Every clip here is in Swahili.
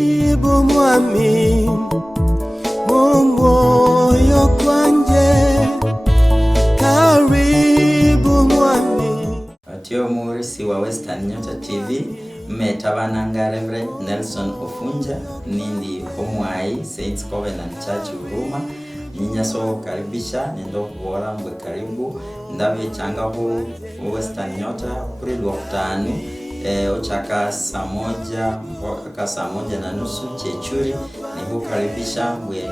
Karibu mwami moyo kwanje, karibu mwami. Atio murisi wa Western Nyota TV mmetabananga Reverend Ofunja nindi omwai Saints Covenant Church Huruma. Ninya so karibisha nendo kuora mbwe karibu ndabe changaho Western Nyota kuri Luhya ochaka saa moja na nusu chechuri niho karibisha mbwe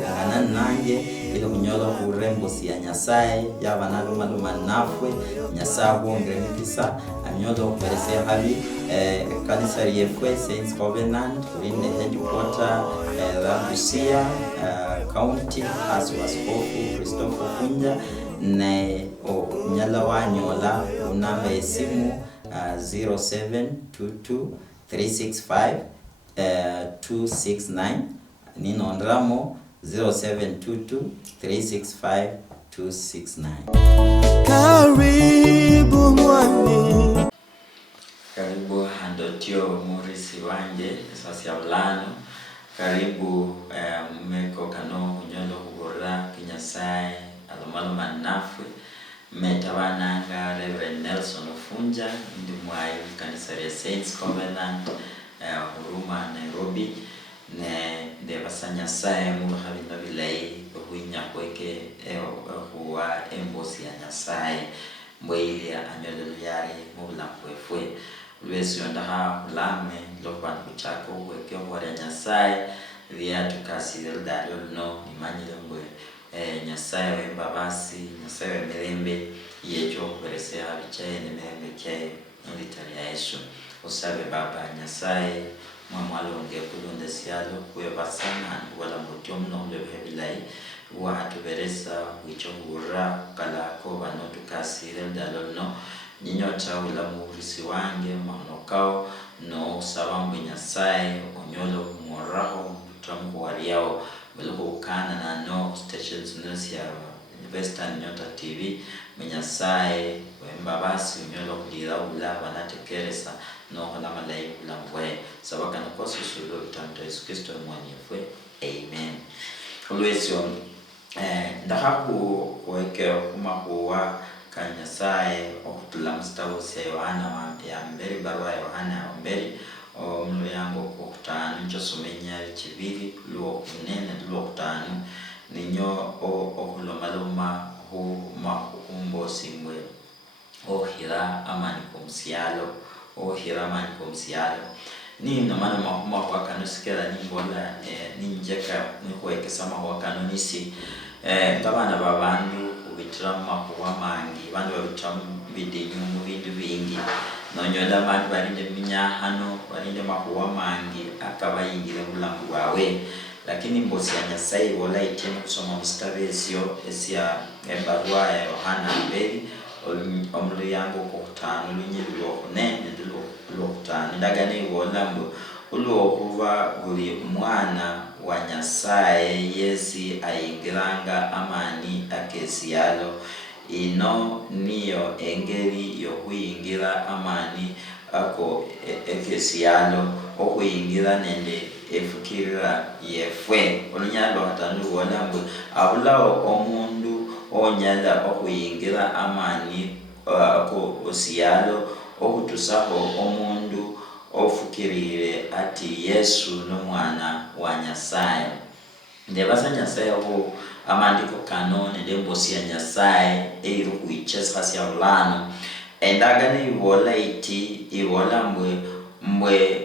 ngana nange ile kunyola urembo si ya Nyasaye yabana luma nafwe Nyasaye bongere mikisa anyola kuperese habi kanisa yefwe Saints Covenant in the headquarter Luhya county as was Christopher Ofunja ne nyala wanyola unamba esimu 0722365269 ninondramo 0722365269. Karibu mwami, karibu handotio murisi wanje sasa ulano karibu mmeko kano unyondo kugora kinyasaye alomalo manafwe metabananga Reverend Ofunja ndi mwai kanisa ya Saints Covenant Huruma Nairobi ne devasanya sae mu habinda bilai huinya kweke huwa embosi ya Nyasaye mbwili anyolo yari mubula kwefwe lwesi yondaha ulame lokwan kuchako kweke hware Nyasaye via tukasiril dario no imanyile mbwe Nyasaye wemba basi Nyasaye wemelembe yecho kuperesea bichaye nemembe kye militari ya Yesu usabe baba Nyasaye mwamwalo ngepulunde sialo kwebasana wala mutyo mno lebebilai watu beresa wicho hura kala ko bano tukasire dalono ninyota ula murisi wange manokao no sabambe Nyasaye onyolo moraho mutamu wariao beloko kana na no stations nasi ya Western Nyota TV Nyasaye wemba basi unyolo kulira ula wanatekeresa no hana malai ula mwe sabaka na kwa susulo vitamta Yesu Kristo mwanyefwe. Amen. Always ndahaku weke kumahuwa kanyasaye okutula mstawo siya Yohana ya mberi barua ya Yohana ya mberi mlo yango kukutanu ncho sumenya chibili luo kunene luo kutanu ninyo okulomaloma humbo simwe ohira amani kumsialo ni namana mahuma wakano sikela nimbola ninjeka nikweke sama wakano nisi tabana babandu ubitrama huwa mangi bandu babitamu bidinyumu bindu bingi nonyola bandu balinde minyahano balinde mahuwa mangi akabayingire mulambu wawe lakini mbosi ya Nyasaye wala itemu kusoma mstabezio esia barua ya Yohana mbeli omlu yango kutanu lunyi nende lukutanu ndagane wolambu uluokuva uli mwana wa Nyasaye yesi ayingiranga amani akesialo ino niyo engeri yokuingira amani ako ekesialo okuyingira nende efukirira yefwe olunyalo hatanu wolambu abulao omundu onyala okuyingira amani ako osialo okutusaho omundu ofukirire ati Yesu no mwana wa Nyasaye ndebasa Nyasaye ho amandiko kanone ndembosi ya Nyasaye eiru kuichesa sia ulano endagane iwola iti iwola mbwe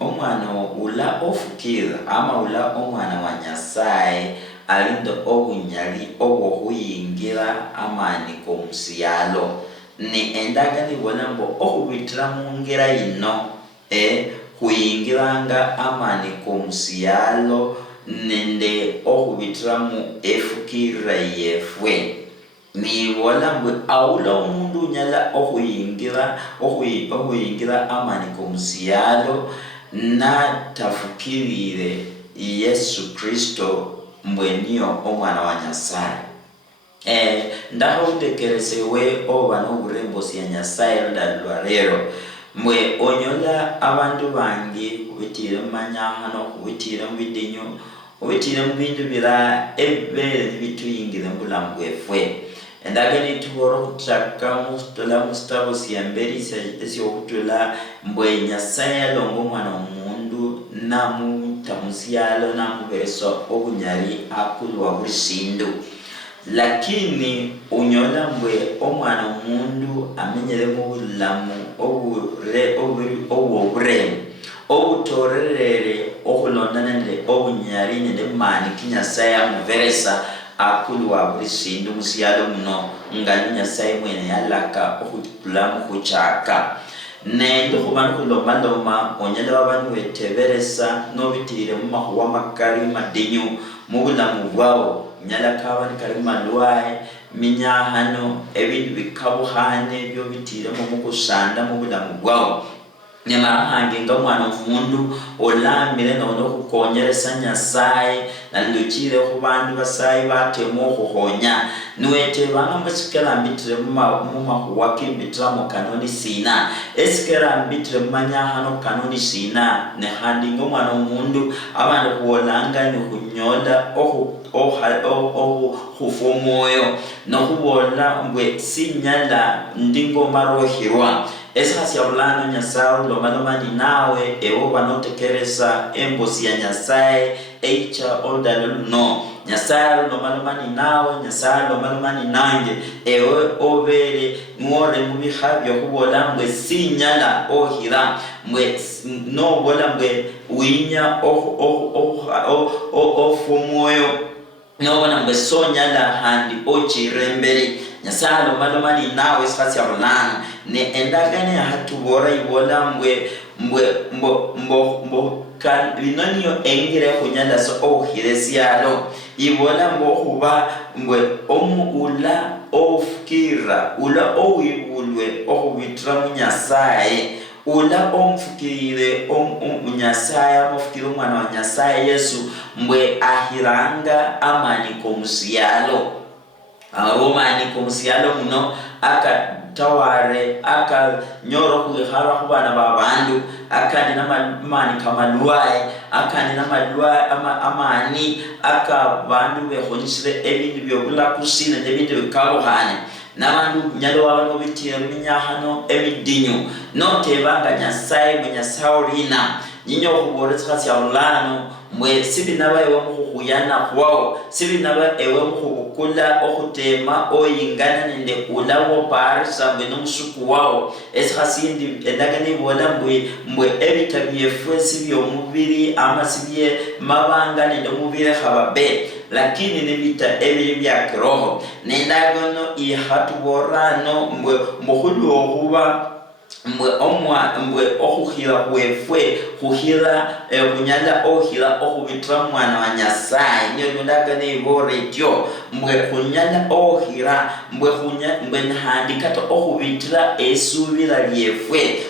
omwana ula ofukira ama ula omwana wa Nyasaye alindo obunyali obuhuyingira amani kumsialo ni endagani bonambo okubitira mungera ino kuyingiranga amani kumsialo nende okubitira mu efukira yefwe ni bonambo aula umundu nyala okuyingira amani kumsialo na tafukirire Yesu Kristo mbwenio omwana wa Nyasaye ndaho utekerese we oba no burembo si Nyasaye ndalwa rero mwe onyola abantu bangi kubitira manyahano kubitira mbidinyo kubitira mbindu bila ebbe bituyingira mbulamu bwefwe endagani tuboro kutaka mustola mustabo siamberi syo kutula mbwe Nyasaye longo mwana omundu namu tamusialo namu bereso obunyari akulwa bushindu lakini unyola mbwe omwana omundu amenyere mu bulamu obuburemu obutorerere okulondana nde obunyari nende mani Nyasaye amuveresa akulwa bushindu musialo muno ngani Nyasaye mwene yalaka okutulamu kuchaka nendo kubana kuloma onyala abantu weteberesa no bitire mu mahuwa makari madinyu mu bulamu bwawo nyala kabani kali malwaye minyahano ebintu bikabuhane byo bitire mu kusanda mu bulamu bwawo nyamahange ngamwana omundu olamire no kukonyeresa Nyasaye nalukire ku bandu basayi batemo okuhonya nwete banga mbasikera mbitire mu mahuwa kimbitira mu kanoni sina esikera mbitire mu manyahano kanoni sina ne handi ngomwana omundu abantu kuolanga ni kunyola hufomoyo no kubola mbwe sinyala ndingo marohirwa esasi ya bulano Nyasaye lomaloma ni nawe ewo banotekeresa embosi ya Nyasaye eicha odalo no Nyasaye lomaloma ni nawe Nyasaye lomaloma ni nange ewe obere ngore mubihabyo kubola mbwe sinyala ohira mbwe no bola mbwe winya ofumoyo no bona mbwe sonyala handi ochirembere Nyasaye lomaloma ni nawe esasi ya bulano ne endagane hatubora ibola mbo kan binonyo engire kunyanda so ohiresialo ibola mbo huba mbwe omula ofkira ula owibulwe ohubitra Nyasaye ula omfukire Nyasaye amufukire umwana wa Nyasaye Yesu mbwe ahiranga amani komusialo aromani komusialo muno aka taware aka nyoro kuhara kubana babandu akandi namani kamalwaye akandi namalwaye amani aka bandu behonishire ebintu byobula kusina nebintu bikaruhane nabandu nyalo wabano bitira minyahano emidinyo notebanga Nyasaye munyasaurina nyinyo kuboretsa cyabulano mwe sibi nabaye womuhuyana kwao sibi nabaye ewe muhukula okutema oyingana nende ulawo parisa bwe nomusuku wao eskhasindi endagani bola mbwe ebitabyefwe sibyo mubiri ama sibye mabanga nende mubiri khababe lakini nibita ebiri bya kiroho nendagono ihatuborano mbwe muhulu ohuba mbwe okuhira kwefwe kuhira kunyala ohira okubitra mwana wa Nyasaye nyo ndaga ne boretyo mbwe kunyala ohira mbwe handikata okubitra esubira lyefwe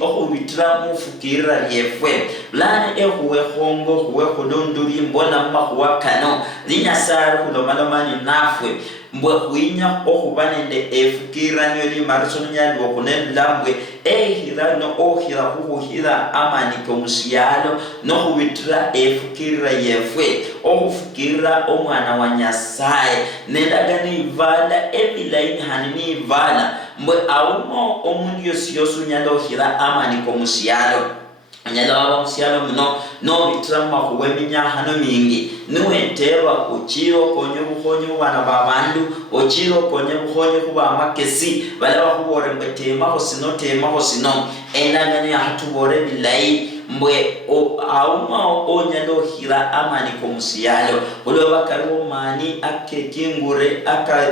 okubitra mufukira lyefwe lana ehuwe hongo huwe kudonduri mbona mahuwa kano Nyasaye kulomalomani nafwe mbwe kuinya okubanende efukira nyo li marisono nyali okunendambwe ehira no ohira kuhira amani komusialo no kubitra efukira yefwe okufukira omwana wa Nyasaye nendaga nivala ebilaini hani nivala mbwe awumo omundu yosi nyalo ohira amani komusialo nyala waba musialo muno no bitrama kuwe minyahano mingi nuwenteba ochiro konye buhonyo bana babandu ochiro konye buhonyo kuba makesi bala bakubore mbetema hosino endagane hatubore bilayi mbwe auma onyalo hira amani komusialo ulo bakaro mani akekingure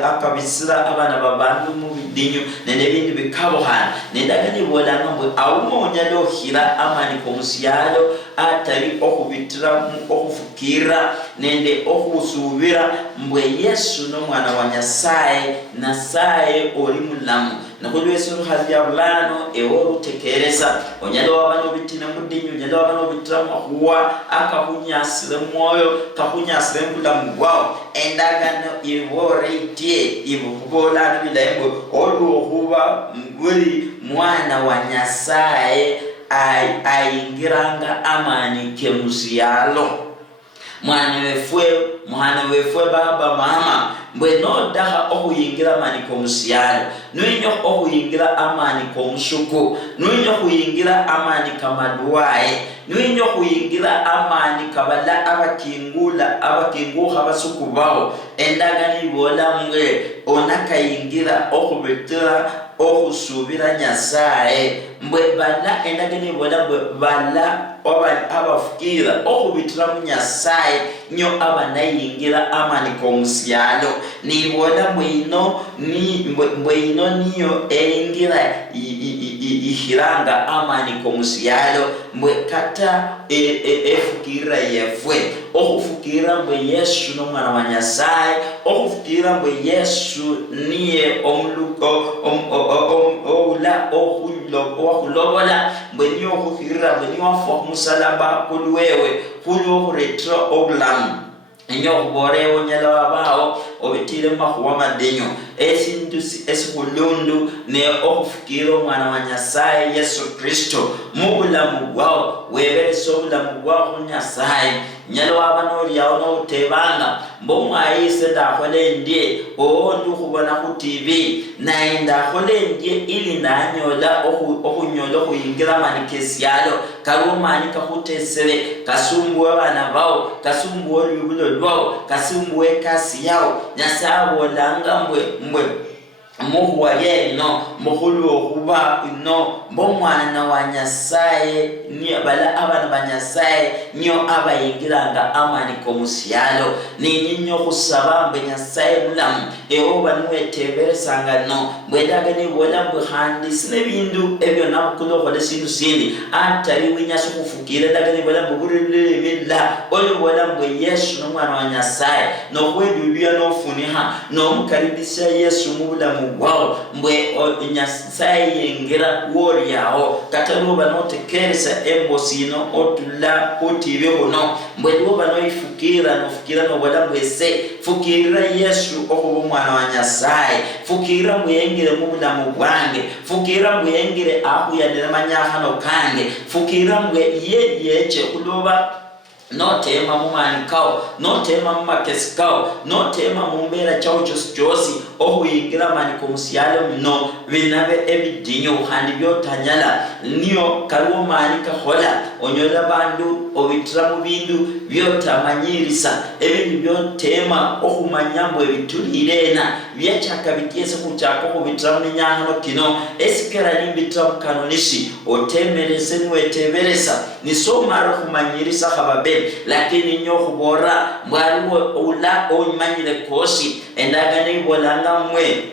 akabisira abana babandu mu bidinyo nende bindi bikabohana nendagane bola mbwe auma onyalo hira amani komusialo atari okubitira mu okufukira nende okusubira mbwe Yesu no mwana wa Nyasaye nasaye oli mulamu nakulu Yesu hazi ya bulano ewo tekereza onyalo wabano bitina mudinyo onyalo wabano bitrama huwa akahunyasire moyo kahunyasire mulamu gwao endagano iwo reitie ibukubola bilaembo olu huwa nguli mwana wa Nyasaye aingiranga amani kemusialo. Mwana wefwe baba mama mbwe no daha okuyingira amani komusialo, nwenyo okuyingira amani komushuku, nwenyo okuyingira amani kamadwaye, nwenyo okuyingira amani kabala abakinguha basuku bawo endagani bola mwe onakayingira okubetera okusubira Nyasaye mbwe bala endagani bola mbwe bala abafukira okubitira mu Nyasaye nyo abanayingira amani komusialo nibola mbweino niyo engira ihiranga amani komusialo mbwe kata efukira yefwe okufukira mbwe Yesu no mwana wa Nyasaye, okufukira mbwe Yesu niye okulobola mbwe niyo okufukira mbwe niyo afa musalaba kulwewe kulwo kuretro obulamu inyo kuborewo nyala wabao obitire mahuwa madenyo esintu esikulundu ne okufukira mwana wa Nyasaye Yesu Kristo mubulamu bwao webereso obulamu bwao Nyasaye nyala wabanori yawo no tebanga mbomwayise ndakhole ndye ondu khubona ku TV naenda khole ndye ili nanyola okunyola kuyingira mani kesialo kalomani kahutesebe kasumbuwe bana bao kasumbuwe lubulo lwao kasumbuwe kasi yao Nyasaye olanga mbwe muhuwa yeno muhulu okuba ino bomwana wa Nyasaye ni abana ba Nyasaye nyo abayingiranga amani komusialo ninyo kusaba mbe Nyasaye mulamu ewo banweteberesanga no bwedagani bola buhandisi nebindu ebyo nabukulo kole sindu sindi atari winyaso kufukira dagani bola buburele billa oli bola mbwe Yesu no mwana wa Nyasaye no kwedubia no funiha no mukaribisha Yesu mubulamu wow mbwe Nyasaye yengera wori yao kataluba notekeresa embosino otula otibe hono mbwe luba no ifukira no fukira no wala mbwese fukira Yesu okubo mwana wa Nyasaye fukira mwengere mubulamu bwange fukira mwengere akuyandira manyahano kange fukira mbwe yeche kuloba no tema mumani kao no tema mumakesi kao no tema mumbera chao josi okuyingira mani komusialo no binabe ebidinyo handi byotanyala niyo kalwo mani kahola onyola bandu obitira mu bindu byotamanyirisa ebindu byotema okumanyambo ebitulirena byachaka bikiese kuchako kubitira mu nyahano kino esikera limbitira mu kanonishi otemerese nweteberesa nisomaro kumanyirisa hababe lakini nyo kubora mbwaliwo ula omanyire koshi endagani bolanga mwe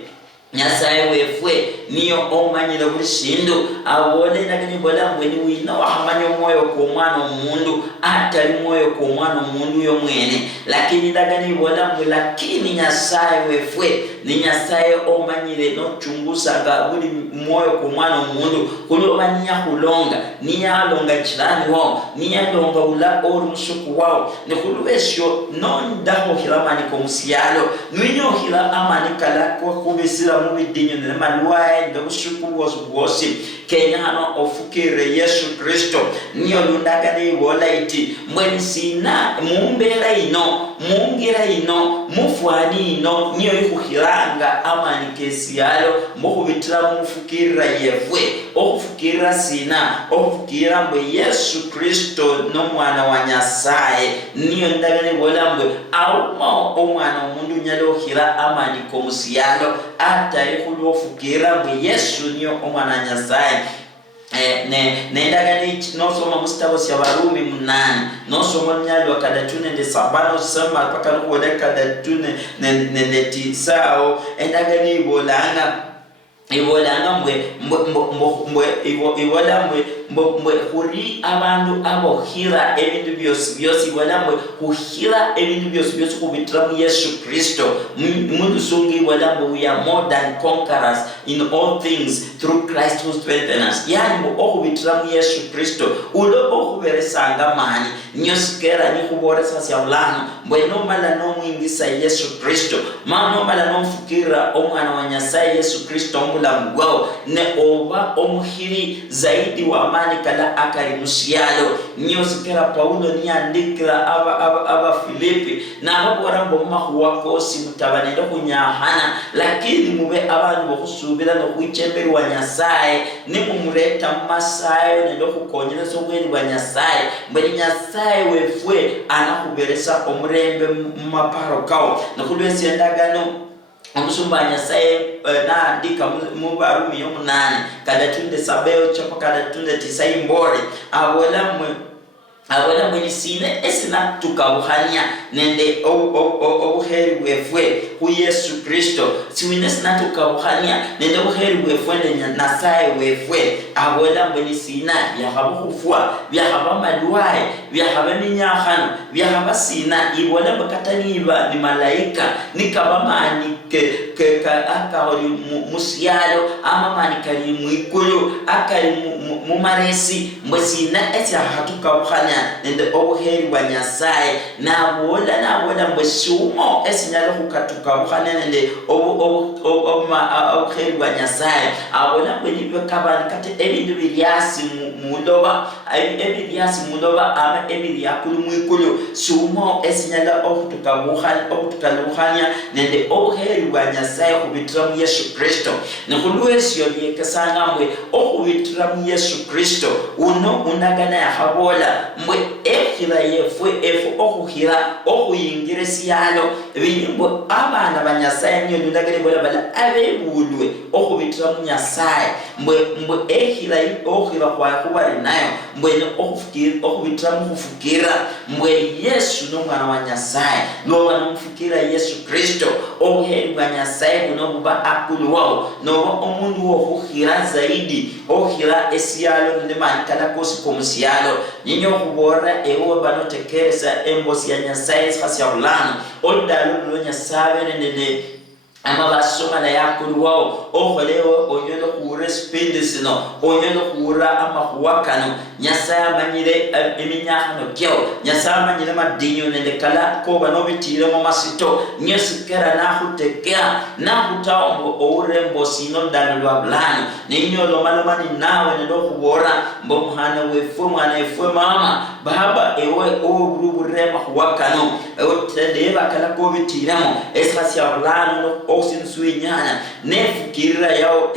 Nyasaye wefwe niyo omanyire bulishindu abone ndagani bola mwe ni wina wahamanya moyo ko mwana omundu atali moyo ko mwana omundu yo mwene lakini ndagani bola mwe lakini Nyasaye wefwe ni Nyasaye omanyire no chungusaga buli moyo ko mwana omundu kulobanya kulonga niya longa chirani wao niya longa ula ori mushuku wao ne kulwesho nondaho hiramani ko musialo nwinyo hira amani kala ko kubisira mubidinyo ne malwaye ndabushuku bwose Kenya hano ofukire Yesu Kristo niyo lundagani bola iti mwenisina mumbera ino mungira ino mufwani ino niyo ikuhiranga amani kesialo mukubitira mufukira yefwe okufukira sina okufukira mbwe Yesu Kristo no mwana wa Nyasaye niyo ndagani bola mbwe auma omwana omundu nyalo hira amani komusialo atari kulofukira mbwe Yesu niyo omwana Nyasaye ndagani no soma mustabo sya Warumi 8 no soma nyali wa kadatune nde sabano sema paka nuko da kadatune nende tisao ndagani ibolanga mbwe mbwe huri abantu abohira ebintu byose wala mbwe huhira ebintu byose kubitira mu Yesu Kristo mundusungi wala mbwe we are more than conquerors in all things through Christ who strengthens us. Yani mbwe okubitira mu Yesu Kristo ulo okuberesanga mani nyosikera ni kuboresa syabulano mbwe nomala nomwingisa Yesu Kristo nomala nomfukira omwana wa Nyasaye Yesu Kristo omulamu gwao ne oba omuhiri zaidi wa amani kala akarimushiyalo nyosikera Paulo ni andikira aba Filipi na ababora ngo mahuwakosi mutabanendo kunyahana lakini mube abantu bokusubira no kwichemberi wa Nyasaye ni mumureta masayo nendo kukonyera so bweni wa Nyasaye mbere Nyasaye wefwe anakuberesa omurembe maparo kao nakulwese ndagano omusumba Nyasaye na ndika mu Barumi 8 kada tunde sabeo chapa kada tunde tisai mbore awela mwenisine esina tukawuhanya nende obuheri bwefwe ku Yesu Kristo siwinesina tukawuhanya nende obuheri bwefwe nende Nasaye wefwe awela mwenisina yahabufwa byahabamadwaye byahabaminyahano byahabasina ibona bakataniba ni malaika nikabamani akahori musiyalo amamani kari mwikulu akari mumaresi mwesina eti hatukawuhanya nende obuheri bwa Nyasaye nabola mbwesumo esinyalo kukatukawuhanya nende obuheri bwa Nyasaye abona bwelibwe kabani kati ebintu biryasi muloba ama ebiryakulu mwikulu sumo esinyalo okutukaluhanya nende obuheri bwa Nyasaye kubitira mu Yesu Kristo nekulwesi yobyekesanga mbwe okubitira mu Yesu Kristo uno undagana yahabola mbwe ehira yefwe okuhira okuyingiresi yalo bilimbo abana ba Nyasaye niyo ndagale bola bala abebulwe okubitira mu Nyasaye mbwe ehira okira kwa kubali nayo mbwe okubitira mu kufukira mbwe Yesu no mwana wa Nyasaye no mufukira Yesu Kristo obuheri bwa Nyasaye buno buba akulu wao no omundu wo kuhira zaidi ohira esiyalo ndemani kala kosi komusiyalo nyinyo kubora ewo banotekereza embosi ya Nyasaye khasyaulana oldalo lo Nyasaye nende ama basoma na yakulu wao oholewo onyono kure spindisino onyono kura ama huwakano Nyasaye amanyire eminyahano kyo Nyasaye amanyire madinyo nende kala ko banobitire mu masito nyesikera nahutekea nahutaombo ourembo sino ndano lwa blano ninyolo malomani nawe nendo kubora mbo mhana wefwe mwana efwe mama baba ewe oburuburema huwakano ewe tedeba kala ko bitiramo esasya blano osinsuinyana nefukira yao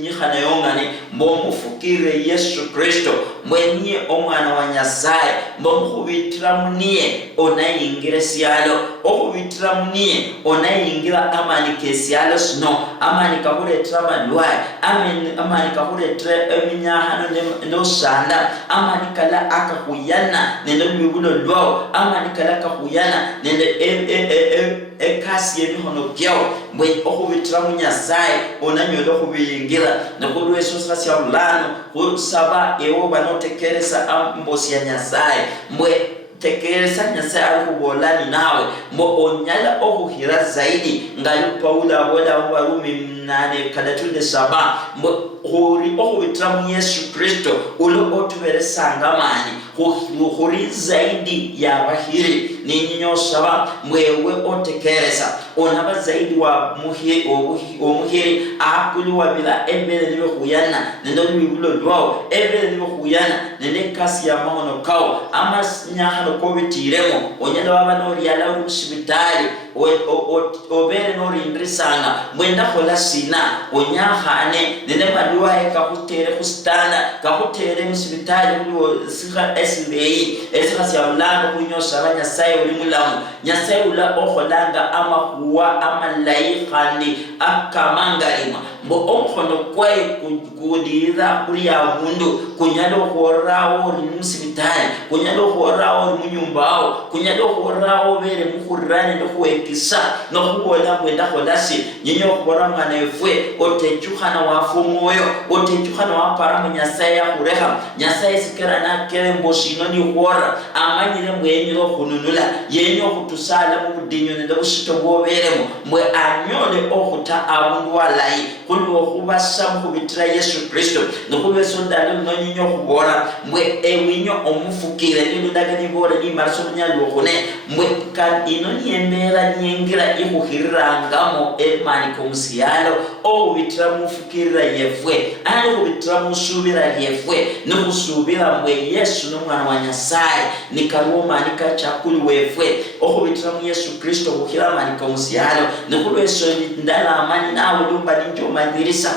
nyihana yongane mbomufukire Yesu Kristo mwenye omwana wa Nyasaye mbomukubitira muniye onayingiresi yalo okubitira muniye onayingira amani kesi yalo sino amani kahuretira malwaye amani kahuretira eminyahano nosanda amani kala akahuyana nende lwibulo lwao amani kala akahuyana nende ekasi yemihono kyao mbwe okubitira mu Nyasaye onanyola okubiyingira nakulweso sasyabulano kusaba ewo banotekereza ambosi ya Nyasaye mbwe tekereza Nyasaye alikubolani nawe mbo onyala okuhira zaidi ngali Paulo abola mu Barumi 8:7 mbo hori okubitira mu Yesu Kristo ulo otuberesanga mani hori zaidi ya bahiri ninyo saba mwewe otekereza onaba zaidi wa muhiri akulu wa bila ebele niwe kuyana nendo nibulo lwao ebele niwe kuyana nende kasi ya mahono kao ama nyahano kobitiremo onyala wabanori yala urusibitali obere nori indrisanga mwenda kola sina onyahane nende maduwa ekakutere kustana kakutere musibitali uliwo siha SBI esika ya ulano kunyosa Nyasaye ulimulamu Nyasaye ula oholanga ama kuwa ama laihani akamangarima mbo omukono kwae kudira kuri ya mundu kunyalo horawo ri musibitali kunyalo horawo ri munyumbao kunyalo horawo bere mukurane no kuekisa no kubola mwenda holasi nyinyo kubora mwana efwe otechuhana wafu moyo otechuhana wapara munyasaya ya kureha nyasaya sikera na kere mbosino ni hora amanyire mwenyiro kununula yenyo kutusala mu budinyo nenda busito boberemo mwe anyole okuta abundu walai kulwo kubasa mukubitira Yesu Kristo nokube sondalo nonyinyo kubora mwe ewinyo omufukire ni ndagani bora ni maraso nyalo kone mwe kan ino niembera nyengira ikuhirangamo emani komusiyalo o bitira mufukira yefwe ano kubitira musubira yefwe no kusubira mwe Yesu no mwana wa Nyasaye nikaroma nikachakuli wefwe o bitira mu Yesu Kristo kuhira mani komusiyalo nokulweso ndala amani nawe lumba ninjo mandirisa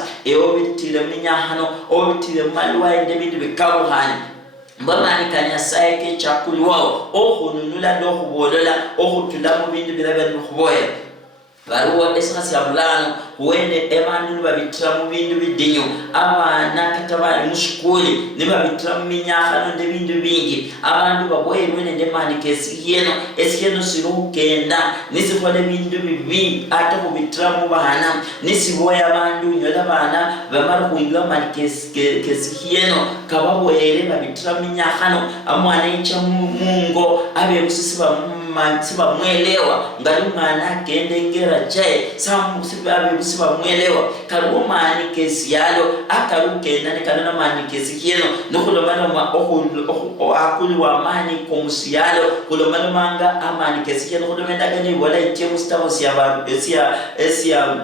obitire minyahano obitire malwa ende bintu bikabuhani mbamani kanyasaye ke chakuli wao ohununula no kubolola ohutula mu bintu birabe no kuboya baruwa esasi abulano wene emanu babitira mu bintu bidinyo abana katabali mushukuli ne babitira mu minyahano nde bintu bingi abantu baboye wene ndemani kesiyeno sirukenda nisifole bintu bibi ata kubitira mu bana nisiboya abantu nyola bana bamara kuingira mani kesiyeno kababoyere babitira minyahano amwana icha mungo abe musisiba siba mwelewa ngali mwana kende ngera chae samu siba mwelewa karuo mani kesi yalo akarukenda nikanona mani kesi hieno nokulomana akuli wa mani komusiyalo kulomana manga amani kesi hieno kulomenda gani wala itie mustavo siya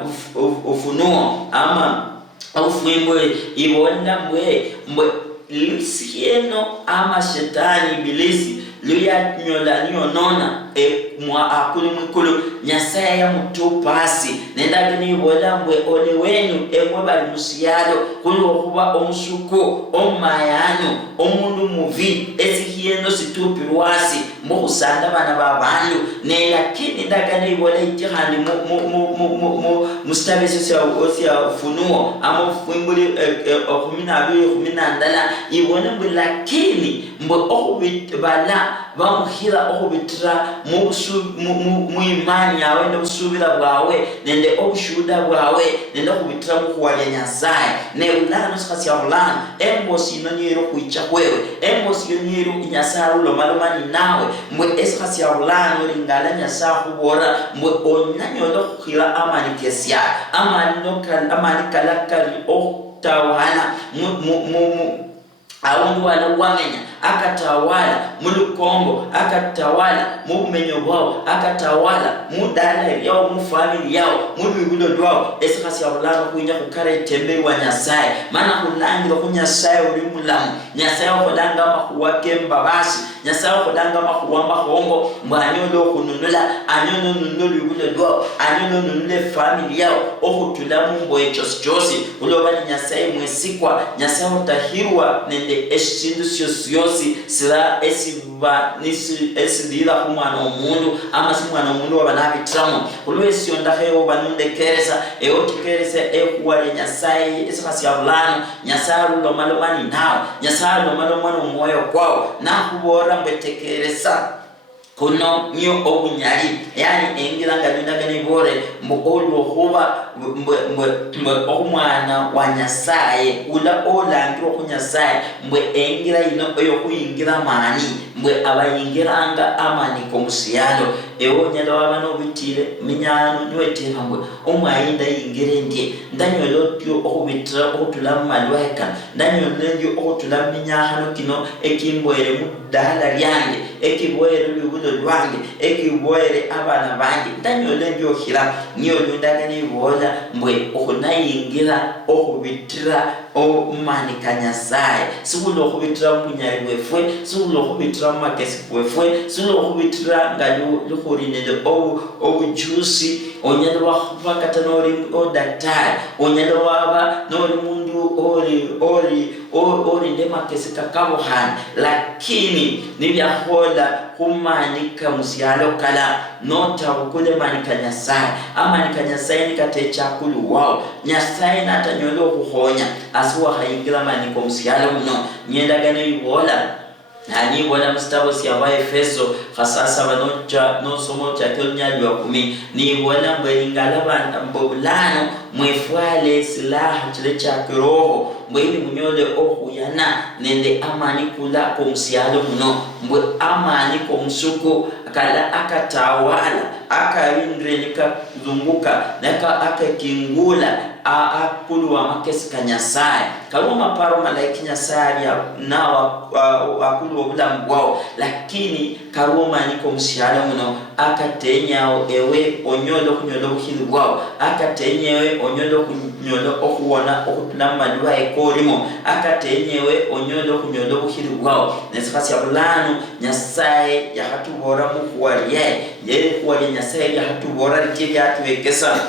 ufunuo ama ufumwe ibonda mwe lusieno ama shetani ibilisi Luhya nyola nona mwa akuli mwikulu Nyasaye ya mutupasi nenda gini bola mwe ole wenyu emwe bali musiyalo kuli okuba omusuko omayano omundu muvi esihieno situpirwasi mukusanda bana babandu ne lakini ndagani bola itihandi mustabeso sia funuo ama fuimbuli okumina ndala ibone mwe lakini mwe okubala bamuhira okubitira mu imani yawe nende busubira bwawe nende obushuda bwawe nende okubitira mu kuwalya Nyasaye ne ulano sikasi ya ulano embosi inonyero kuicha kwewe embosi inonyero Nyasaye ulomalomani nawe mwe esikasi ya ulano lingala Nyasaye kubora mwe onanyola kuhira amani kesia amani kalakari tawala awundu wala wamenya akatawala mulukongo akatawala mubumenyo bwao akatawala mudala yao mufamili yao mubibulo dwao esikasi ya ulano kuinja kukare tembei wa Nyasaye mana kulangira ku Nyasaye uri mulamu Nyasaye okolanga makuwake mbabasi Nyasaye okolanga makuwamba hongo mwanyolo kununula anyono nunulu bibulo dwao anyono nunule famili yao okutula mumbo echosi ulobani Nyasaye mwesikwa Nyasaye otahirwa nende eshindu siyosi sira esiba esidira kumwana omundu ama simwana omundu wabanabitramo ulwesi ondaheyo banunde keresa eotikeresa ekuwale Nyasaye esikasi ya bulano Nyasaye ulomalomani nao Nyasaye ulomalomani umoyo kwao nakubora mbetekeresa kuno nyo obunyali yani engira ngabindagani bore mukolu okuba omwana wa Nyasaye ula olangiro ku Nyasaye mbwe engira ino oyo kuyingira mani mbwe abayingiranga amani komusiyalo ewonyala wabano bitire minyano nywetera mbwe omwayinda yingire ndye ndanyolotyo okubitira okutula malweka ndanyolotyo okutula minyahano kino ekimbwere mudala lyange ekibwere lubulo lwange ekibwere abana bange ndanyolotyo hira nyolundagani bola mbwe okunayingira okubitira omani Nyasaye sikulo okubitira munyali bwefwe sikulo okubitira makesi bwefwe sikulo okubitira ngalu luhurinede obujusi onyalo wakata nori odaktari onyalo waba nori mundu ori ndema kesika kabo han lakini nibyahola kumanika musialo kala nota ukule manika Nyasaye amanika Nyasaye nikatecha kulu wao Nyasaye natanyolo kuhonya aswa haingira maniko musialo muno nyenda gane ibola nani bona mstabo si aba Efeso khasasa banocha no somo cha kyonyali wa 10 ni bona mbelingala bana mbobulano mwefwale silaha chile cha kiroho mbwini munyole okuyana nende amani kula kumsialo muno mbwe amani kumsuku akala akatawala akarindre nikazunguka naka akakingula akulu wa makesi Nyasaye kaloma paro malaiki Nyasaye ya nawa akulu wabula mbwao lakini karoma niko msiala muno akatenya ewe onyolo kunyolo hili wao akatenya ewe onyolo kunyolo okuona okutulama duwa ekorimo akatenya ewe onyolo kunyolo hili wao nesifasi ya bulano Nyasaye ya hatu bora mukuwariye yele kuwariye Nyasaye ya hatu bora rikiri hatu wekesa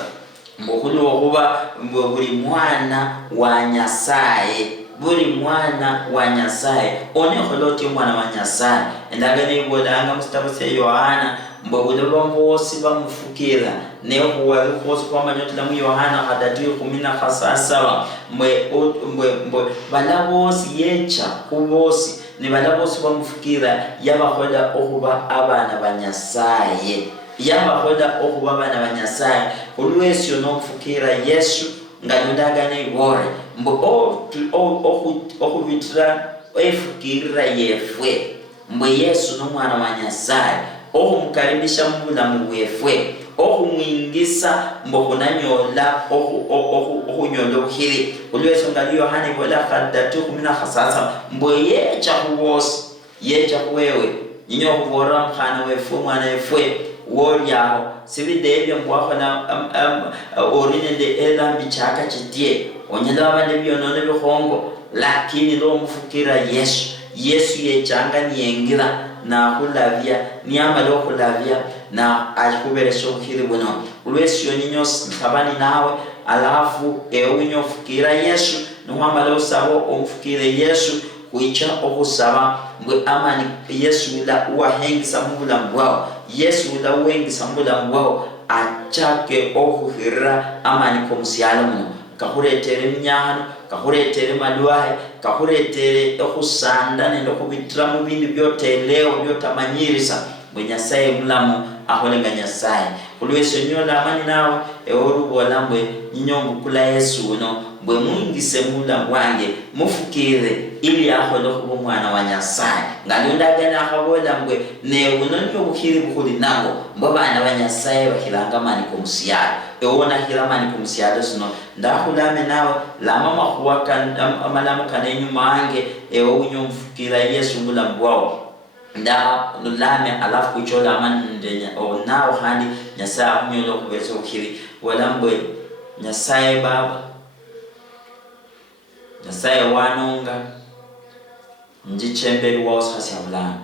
mbukulu wakuba buri mwana wa Nyasaye buri mwana wa Nyasaye onye holoti mwana wa Nyasaye endagane bodanga mustabase Yohana mbabule bambosi bamufukira ne kuwali kosi kwa manyotla mu Yohana hadati 10:7 mwe balabosi yecha kubosi ne balabosi bamufukira yabahola okuba abana ba Nyasaye yabahola okuba abana ba Nyasaye olwesyo nomfukira Yesu nganyundagane ibore mbo okuvitra efukira yefwe mbo Yesu no mwana wa Nyasaye okumkaribisha mubulamu bwefwe okumwingisa mbo kunanyola okunyola obuhiri olwesyo ngali Yohana ibola hadati 10:7 mbo yecha kuwewe ninyo kubora mkhana wefwe mwana wefwe woriaho sibidebye mbwakona orinende edambi chaka chitie onyela abane byonone bihongo lakini lo mufukira Yesu yechanga niyengira na kulavya niyama lo kulavya na akuberesha ukiri buno ulwesyo ninyo sabani nawe alafu ewinyo fukira Yesu nuhamba lo sabo omfukire Yesu kuicha okusaba mbwe amani Yesu ila uwahengisa mubulamu bwao Yesu ila uwengisa mubulamu bwao achake okuhira amani komusyalo muno kahuretere minyahano kahuretere maluahe kahuretere okusanda nendo kubitira mu bindi byote leo byotamanyirisa mbwe Nyasaye mulamu aholenga Nyasaye ulwesyo nyola amani nawe eworubola mbwe nyinyo kula Yesu no mbwe mwingise mulamu wange mufukire ili ahole kuba mwana wa Nyasaye ngalundagana akabola mbwe ne bunonyo buhiri buhuli nabo mbo bana ba Nyasaye bahilanga mani komusiyalo ewona hilamani komusiyalo sino ndahulame nawe lama mahuwaka amalamu kanenyuma ange ewo unyo mfukira Yesu mulamu bwao nda nulame alafu kuchola amani ndenya o nao handi Nyasaye ahunyolo kubezo buhiri wala mbwe Nyasaye Baba Nyasaye wanonga njichemberi wao sasa bulana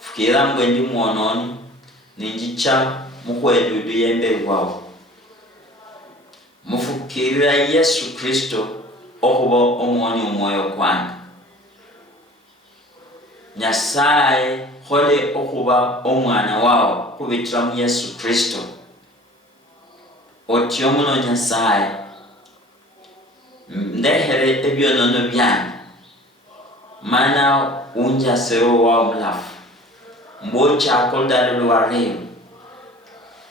fukira mbwe ndi muononi ninjicha mukwedudu yemberi wao mufukira Yesu Kristo okuba omwoni omwoyo kwange Nyasaye hole okuba omwana wao kubitira mu Yesu Kristo otyo muno Nyasaye ndehere ebyonono byange mana unja sero wa mlafu mbocha akoldalo wa reo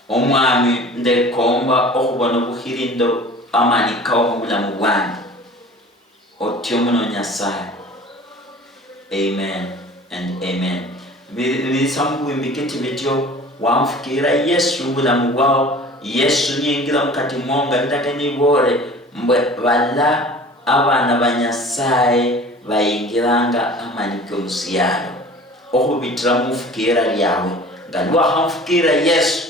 omwami ndekomba okubona buhirindo amani kawo mubulamu bwange otyo muno Nyasaye amen and amen bisambu imbikiti bityo wamfukira Yesu mubulamu bwao Yesu nyingira mukati monga ndakani bore mbwe bala abana ba Nyasaye bayingiranga amani komusiyalo okubitira mufukira lyawe ngalwa hamfukira Yesu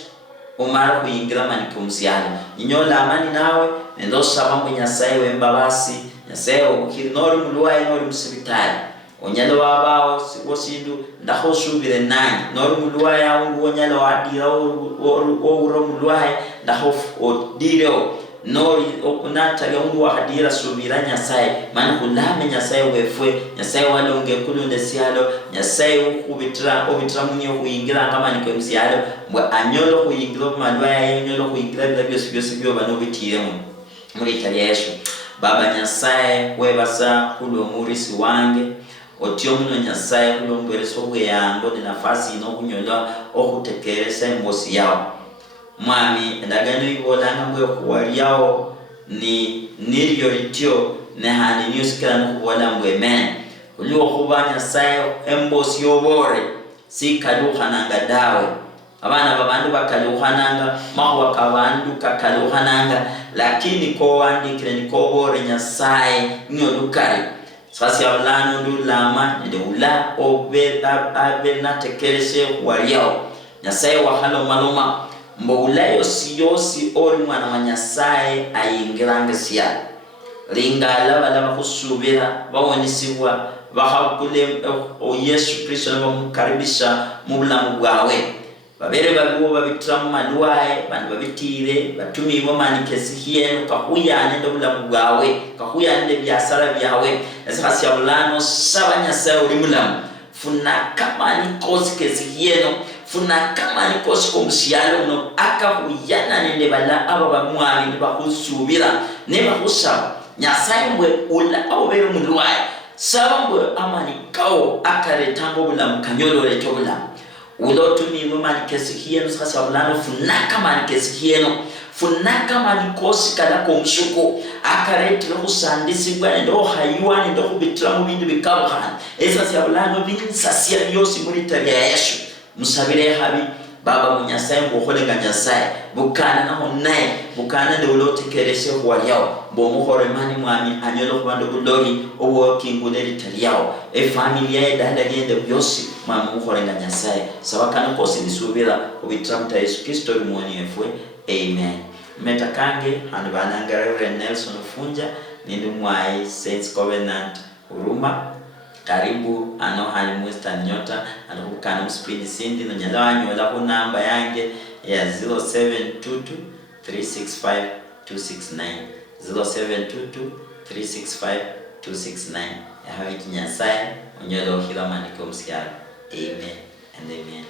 umara kuyingira amani komusiyalo inyola amani nawe nendo saba mu Nyasaye wembabasi Nyasaye okiri nori mulwaye nori musibitali onyalo wabao sibosindu ndahosubire nani nori mulwaye awu onyalo wadira o uro mulwaye ndaho odiro no okunata gaundu wakadira subira nyasaye man kulame nyasaye wefwe nyasaye walonge kulunde sialo nyasaye ukubitra munyo kuyingira kama ni kwemsialo mbwa anyolo kuyingira malwaya anyolo kuyingira byose byo bano bitiremu muri Italia Yesu baba nyasaye webasa kulo murisi wange otyo muno nyasaye kulo mbereso bweyango ni nafasi ino kunyola okutekeresa embosi yao mwami ndagano ibodanga mwe kuwaliao ni niryo lityo ne hani nyusikira no kubona mwe men uliwo kubanya sayo embosi yobore sikaluhananga dawe abana babandu bakaluhananga mahwa kabandu kakaluhananga lakini ko wandikire ni ko bore nyasaye nyolukari sasi abulano ndulama ndi ula obeta tekelese waliao nyasaye wahalo maloma mbulayo siyosi ori mwana wa nyasaye ayingirange siya lingala bala kusubira bawonisibwa bahakule o Yesu Kristo bamukaribisha mu bulamu bwawe babere baluwo babitiramu malwaye bantu babitire batumimo manikesi hiyeno kahuyane ndo bulamu bwawe kahuyane byasara byawe esasi abulano sabanya sayo uri mulamu funa kama ni kosikesi hiyeno funa kama ni kosiko msiyalo no akahuyana nende bala aba bamwami ne bakusubira ne bakusaba nyasaye mbwe ula awere mulwaye sabambwe amani kawo akaretambo bulamu kanyolo leto bulamu ulotumi mumani kesi hiyeno sasa bulano funa kama ni kesi hiyeno funa kama ni kosika la komshuko akarete no kusandisi bwana ndo hayuani ndo kubitira mu bintu bikabuhana esasa bulano binsasia yosi muri Italia Yesu musabire habi baba munyasaye ngoholenga nyasaye bukana na honnaye bukana de ulotekerese kwaliao bomuhore mani mwami anyolo kubando bulori owo kingule litaliao familia edanda gende byosi mamuholenga nyasaye sabakana kosi nisubira kubitramta Yesu Kristo limwoni efwe amen metakange anabananga Reverend Ofunja nindi mwai Saints Covenant Huruma karibu hani Western Nyota anakukana mspidi sindi no nyalawanyo la ku namba yange ya 0722 365 269 0722 365 269 ya hawi kinyasaye onyolo hila maniko msiara amen and amen.